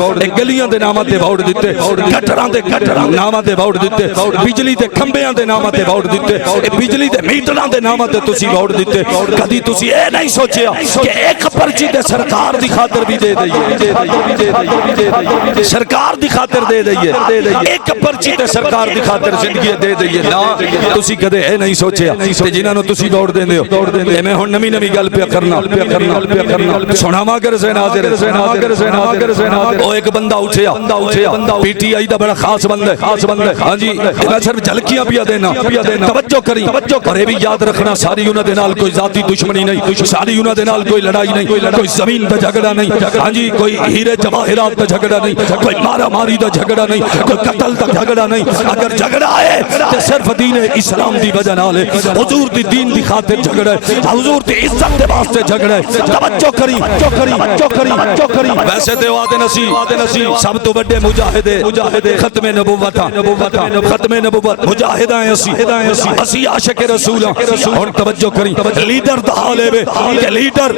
گلیاں دے ناماں تے ووٹ دتے، گٹراں دے ناماں تے ووٹ دتے، بجلی دے کھمبیاں دے ناماں تے ووٹ دتے، بجلی دے میٹراں دے ناماں تے تسی ووٹ دتے۔ کدی تسی اے نہیں سوچیا کہ ایک پرچی تے سرکار دی خاطر بھی دے دئیے، سرکار دی خاطر دے دئیے، ایک پرچی تے سرکار دی خاطر زندگی دے دئیے۔ نا تسی کدے اے نہیں سوچیا تے جنہاں نو تسی ووٹ دیندے ہو تے میں ہن نمی گل پیا کرنا سناواں گر سے ناظر وہ ایک بندہ اٹھیا پی ٹی آئی دا بڑا خاص بندہ ہے، ہاں جی میں صرف جھلکیاں پیا دینا، توجہ کری اور یہ بھی یاد رکھنا ساری انہاں دے نال کوئی ذاتی دشمنی نہیں، ساری انہاں دے نال کوئی لڑائی نہیں، کوئی زمین دا جھگڑا نہیں، ہاں جی کوئی ہیرے جواہرات دا جھگڑا نہیں، کوئی مارا ماری دا جھگڑا نہیں، کوئی قتل دا جھگڑا نہیں۔ اگر جھگڑا ہے تے صرف دین اسلام دی وجہ نال ہے، حضور دی دین دی خاطر جھگڑا ہے، حضور دی عزت دے واسطے جھگڑا ہے۔ توجہ کری ویسے تے وعدے نصیب سب تو بڑے مجاہد ختم نبوت مجاہد ہیں اسی عاشق رسول ہیں۔ اور توجہ کریں لیڈر دا حال ہے کہ لیڈر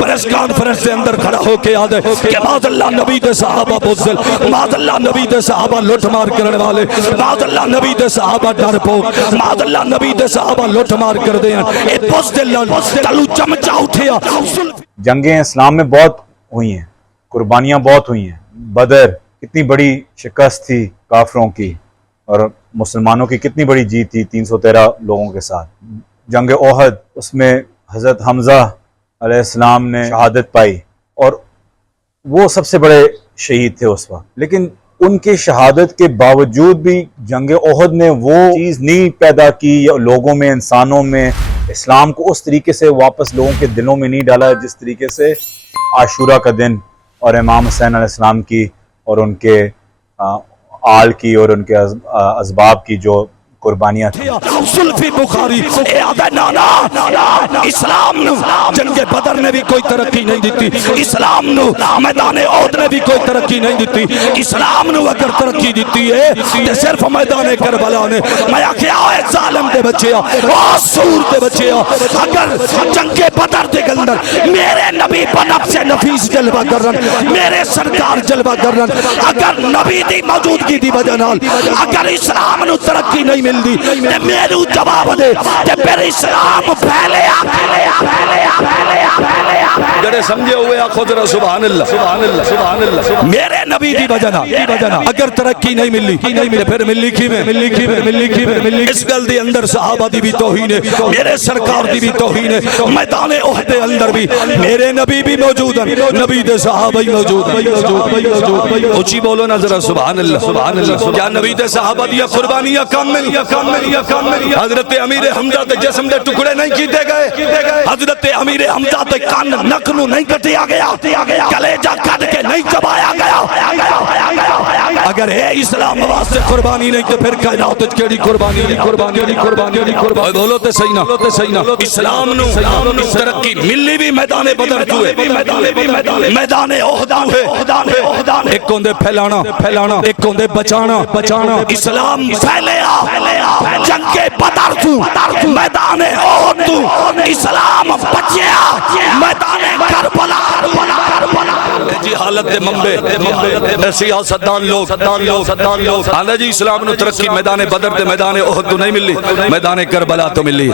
پریس کانفرنس کے اندر کھڑا ہو کے یاد ہے کہ معاذ اللہ نبی دے صحابہ بزدل، معاذ اللہ نبی دے صحابہ لٹ مار کرنے والے، معاذ اللہ نبی دے صحابہ ڈر پو، معاذ اللہ نبی دے صحابہ لٹ مار کر دے ہیں۔ اے بزدل کلو چمچا اٹھیا۔ جنگیں اسلام میں بہت ہوئی ہیں، قربانیاں بہت ہوئی ہیں۔ بدر کتنی بڑی شکست تھی کافروں کی اور مسلمانوں کی کتنی بڑی جیت تھی 313 لوگوں کے ساتھ۔ جنگ احد اس میں حضرت حمزہ علیہ السلام نے شہادت پائی اور وہ سب سے بڑے شہید تھے اس وقت، لیکن ان کی شہادت کے باوجود بھی جنگ احد نے وہ چیز نہیں پیدا کی یا لوگوں میں، انسانوں میں اسلام کو اس طریقے سے واپس لوگوں کے دلوں میں نہیں ڈالا جس طریقے سے عاشورہ کا دن اور امام حسین علیہ السلام کی اور ان کے آل کی اور ان کے اسباب کی جو قربانیاں تھیں۔ سلفی بخاری اسلام نو جنگ بدر نے بھی کوئی ترقی نہیں دیتی، اسلام نو میدان احد نے بھی کوئی ترقی نہیں دیتی۔ اسلام نو اگر ترقی دیتی ہے تو صرف میدان کربلا نے۔ میں آکھیا اے ظالم دے بچیا، او سور دے بچیا، اگر جنگ بدر دے اندر میرے نبی بنفس نفیس جلوہ کرن، میرے سرکار جلوہ کرن، اگر نبی دی موجودگی دی وجہ نال اگر اسلام نو ترقی نہیں ملدی تے میرے جواب دے تے پھر اسلام پھیلیا جڑے سمجھے ہوئے آخو ذرا سبحان اللہ سبحان اللہ سبحان اللہ۔ میرے نبی دی وجہ نال اگر ترقی نہیں ملی پھر ملی کی میں اس گل دی اندر صحابہ دی بھی توہین ہے، میرے سرکار دی بھی توہین ہے۔ میدان احد دے اندر بھی میرے نبی بھی موجود ہیں، نبی دے صحابہ ہی موجود ہیں۔ اونچی بولو نا ذرا سبحان اللہ سبحان اللہ۔ کیا نبی دے صحابہ دی قربانیاں کامل؟ حضرت امیر حمزہ دے جسم دے ٹکڑے نہیں کیتے گئے، حضرت امیر حمزہ دے کان نک نو نہیں کٹیا گیا، کلیجہ کٹ کے نہیں چبایا گیا۔ اگر ہے اسلام واسطے قربانی نہیں تو پھر کائنات وچ کیڑی قربانی؟ بولو تے صحیح نہ اسلام نو ترقی ملی بھی میدان بدر جو ہے، میدان احد ہے۔ ایک ہوندے پھیلانا ایک ہوندے بچانا۔ اسلام پھیلیا جنگ بدر تو میدان احد تو، اسلام بچیا میدان کربلا۔ جی حالت دے منبع سیاستدان لوگ آندے جی اسلام نو ترقی میدان بدر تے میدان احد تو نہیں ملی، میدان کربلا تو ملی۔